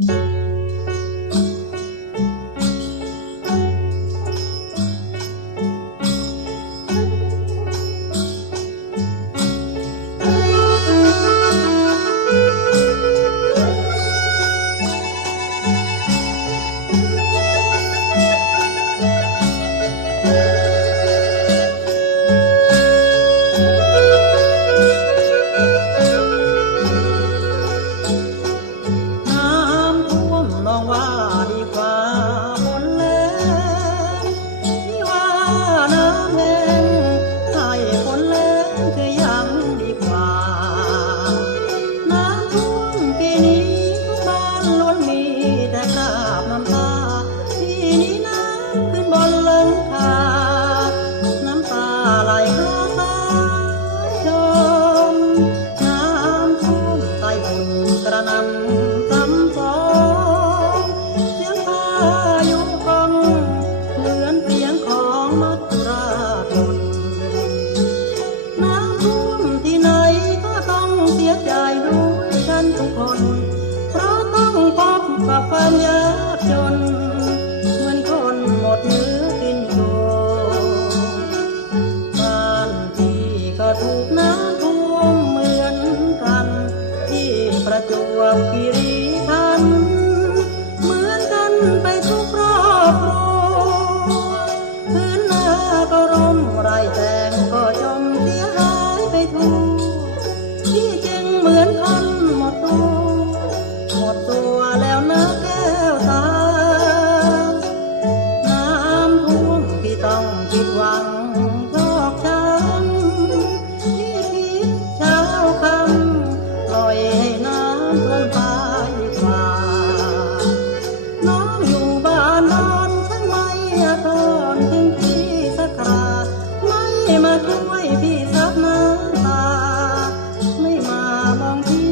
น้ ไปทุกรอบรพื้นหน้าก็ร่มไรแต่ Lòng